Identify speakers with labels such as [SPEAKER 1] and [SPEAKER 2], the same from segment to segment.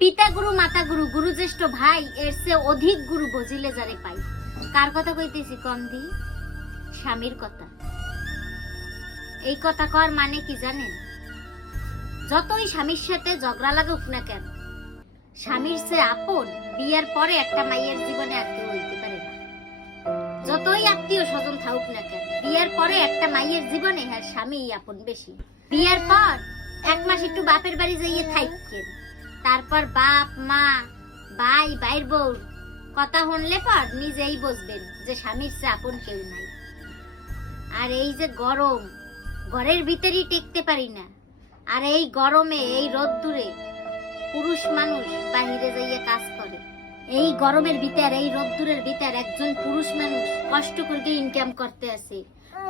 [SPEAKER 1] পিতা গুরু, মাতা গুরু গুরু জ্যেষ্ঠ ভাই, এর চেয়ে অধিক গুরু বজিলে যারে পাই। কার কথা কইতেছি কম দি স্বামীর কথা। এই কথা কর মানে কি জানেন? যতই স্বামীর সাথে ঝগড়া লাগুক না কেন, স্বামীর চেয়ে আপন বিয়ের পরে একটা মাইয়ের জীবনে আর কেউ হইতে পারে না। যতই আত্মীয় স্বজন থাকুক না কেন, বিয়ের পরে একটা মাইয়ের জীবনে হ্যাঁ স্বামী আপন বেশি। বিয়ের পর এক মাস একটু বাপের বাড়ি যাইয়ে থাকেন তারপর বাপ, মা, ভাই, ভাইয়ের বউ। কথা শুনলে পর নিজেই বুঝবেন যে স্বামীর চেয়ে আপন কেউ নাই। আর এই যে গরম, ঘরের ভিতরেই টেকতে পারি না। আর এই গরমে, এই রোদ্দুরে পুরুষ মানুষ বাহিরে যাইয়ে কাজ করে। এই গরমের ভিতর, এই রোদ্দুরের ভিতর একজন পুরুষ মানুষ কষ্ট করে ইনকাম করতে আছে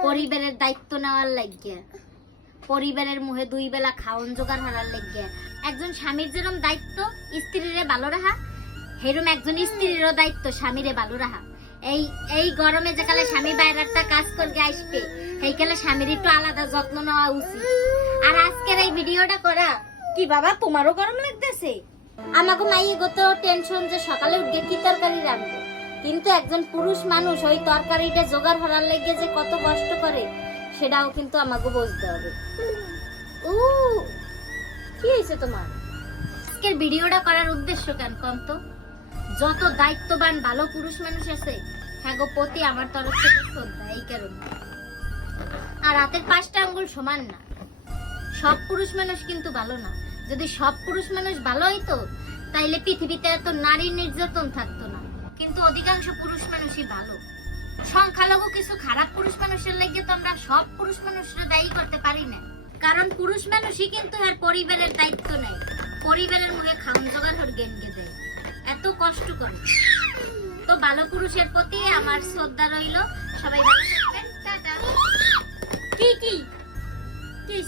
[SPEAKER 1] পরিবারের দায়িত্ব নেওয়ার লাগিয়া। পরিবারের মুহে দুই বেলা খাওন জোগাড় হারার লাগিয়া। একজন স্বামীর যেরম দায়িত্ব স্ত্রীরে ভালো রাখা হেরম একজন স্ত্রীরও দায়িত্ব স্বামীরে ভালো রাখা এই এই গরমে যে কালে স্বামী বাইরেরটা কাজ করতে আসবে এই কালে স্বামীর একটু আলাদা যত্ন নেওয়া উচিত। আর আজকের এই ভিডিওটা করা কি বাবা তোমারও গরম লাগতেছে? আমাকে মাইয়ে গত টেনশন যে সকালে উঠে কি তরকারি রাখব কিন্তু একজন পুরুষ মানুষ ওই তরকারিটা জোগাড় হওয়ার লেগে যে কত কষ্ট করে সেটাও কিন্তু আমাকে বুঝতে হবে। ও হয়েছে তোমার? আজকের ভিডিওটা করার উদ্দেশ্য কেন কম তো? যত দায়িত্ববান ভালো পুরুষ মানুষ আছে হ্যাঁ গো প্রতি আমার তরফ থেকে শ্রদ্ধা এই কারণে আর হাতের পাঁচটা আঙ্গুল সমান না। সব পুরুষ মানুষ কিন্তু ভালো না। যদি সব পুরুষ মানুষ ভালো হইতো, তাইলে পৃথিবীতে এত নারী নির্যাতন থাকতো না। কিন্তু অধিকাংশ পুরুষ মানুষই ভালো। সংখ্যালঘু কিছু খারাপ পুরুষ মানুষের লাগে তো আমরা সব পুরুষ মানুষরা দায়ী করতে পারি না। কারণ পুরুষ মানুষই কিন্তু আর পরিবারের দায়িত্ব নেয়। পরিবারের মুখে খাম জোগাড় হর গেনকে দেয়? এত কষ্ট করে। তো ভালো পুরুষের প্রতি আমার শ্রদ্ধা রইল। সবাই ভালো থাকবেন। টাটা। কি কি? কি?